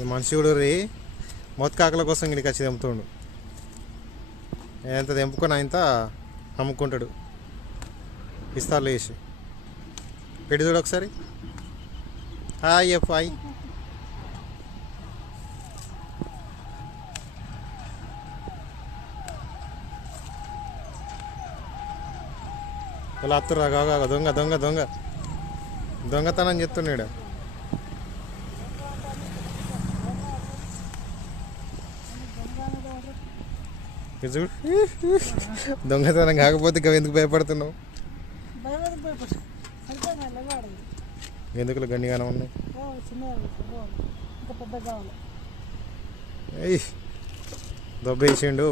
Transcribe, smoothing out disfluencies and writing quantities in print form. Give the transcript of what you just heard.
ఈ మనిషి కూడా రీ మొత్కాకల కోసం ఇంటికి వచ్చి తెంపుతుండు. ఎంత తెంపుకొని అంత అమ్ముకుంటాడు. ఇస్తారులు వేసి పెట్టి చూడు ఒకసారి. Hi F hi. ఇలా అత్తురా కాగా దొంగ దొంగ దొంగ దొంగతనం చెప్తున్నాడు. చూడు దొంగతనం కాకపోతే ఇంకా ఎందుకు భయపడుతున్నావు? ఎందుకు గండిగానే ఉన్నాయి. దొబ్బేసిండు.